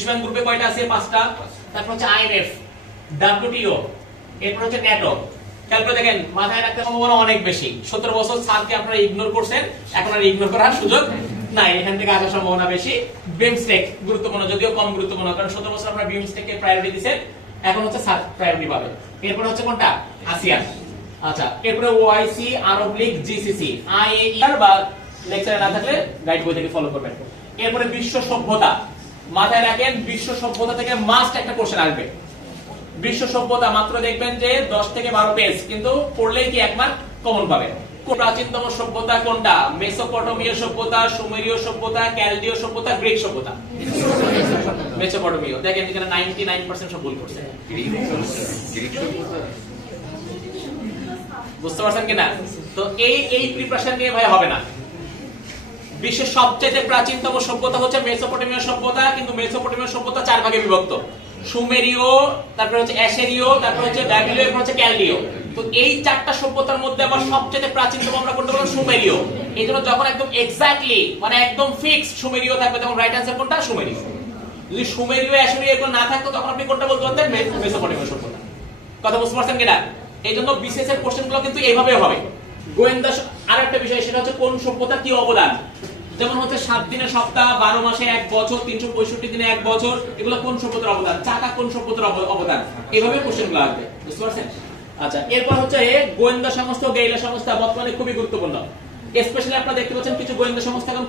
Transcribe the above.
বিশ্ব ব্যাংক গ্রুপে কয়টা আছে? 5টা। তারপর হচ্ছে আইএমএফ, ডব্লিউটিও, এরপর হচ্ছে ন্যাটো। খেয়াল করে দেখেন, মাথায় রাখতে সম্ভাবনা অনেক বেশি। 17 বছর স্যারকে আপনারা ইগনোর করছেন, এখন আর ইগনোর করার সুযোগ নাই, এখান থেকে আসার সম্ভাবনা বেশি। বিমস্টেক গুরুত্বপূর্ণ, যদিও কম গুরুত্বপূর্ণ, কারণ 17 বছর আপনারা বিমস্টেককে প্রায়োরিটি দিয়েছেন, এখন হচ্ছে স্যার প্রায়োরিটি পাবে। এরপর হচ্ছে কোনটা? আসিয়ান। আচ্ছা, এরপরে ওআইসি, আরব লীগ, জিসিসি, আইএইআর বা লেকচারে না থাকলে গাইড বই থেকে ফলো করবেন। এরপরে বিশ্ব সভ্যতা, মাথায় রাখেন বিশ্ব সভ্যতা থেকে মাস্ট একটা কোশ্চেন আসবে। বিশ্ব সভ্যতা মাত্র দেখবেন যে 10 থেকে 12 পেজ, কিন্তু পড়লেই কি এক মার্ক কমন পাবেন। প্রাচীনতম সভ্যতা কোনটা? মেসোপটেমীয় সভ্যতা, সুমেরীয় সভ্যতা, ক্যালদীয় সভ্যতা, গ্রিক সভ্যতা। মেসোপটেমীয়। দেখেন এখানে 99% সব ভুল করছে। বুঝতে পারছেন কিনা? তো এই প্রিপারেশন নিয়ে ভাই হবে না। বিশ্বের সবচেয়ে প্রাচীনতম সভ্যতা হচ্ছে মেসোপটেমীয় সভ্যতা, কিন্তু মেসোপটেমীয় সভ্যতা 4 ভাগে বিভক্ত। সুমেরীয়, তারপর হচ্ছে অ্যাসিরীয়, তারপর হচ্ছে ব্যাবিলীয়, এরপর হচ্ছে ক্যালদীয়। তো এই 4টা সভ্যতার মধ্যে আবার সবচেয়ে প্রাচীনতম আমরা কোনটা বলবো? সুমেরীয়। এইজন্য যখন একদম এক্স্যাক্টলি মানে একদম ফিক্সড সুমেরীয় থাকবে, তখন রাইট অ্যানসার কোনটা? সুমেরীয়। যদি সুমেরীয়, অ্যাসিরীয় এগুলো না থাকতো, তখন আপনি কোনটা বলতে পারতেন? মেসোপটেমীয় সভ্যতা। কথা বুঝতে পারছেন কিনা? এইজন্য বিসিএস এর কোশ্চেনগুলো কিন্তু এইভাবে হবে। গোয়েন্দা আরেকটা বিষয়, সেটা হচ্ছে কোন সভ্যতা কি অবদান। যেমন হচ্ছে 7 দিনের সপ্তাহ, 12 মাসে 1 বছর, 365 দিনে 1 বছর, এগুলো কোন সভ্যতার অবদান। চাকা কোন সভ্যতার অবদান। এইভাবে কোশ্চেনগুলো আসবে। বুঝতে পারছেন? আচ্ছা, এরপর হচ্ছে গোয়েন্দা সংস্থা, গেরিলা সংস্থা বর্তমানে খুবই গুরুত্বপূর্ণ। স্পেশালি আপনারা দেখতে পাচ্ছেন কিছু গোয়েন্দা সংস্থা এখন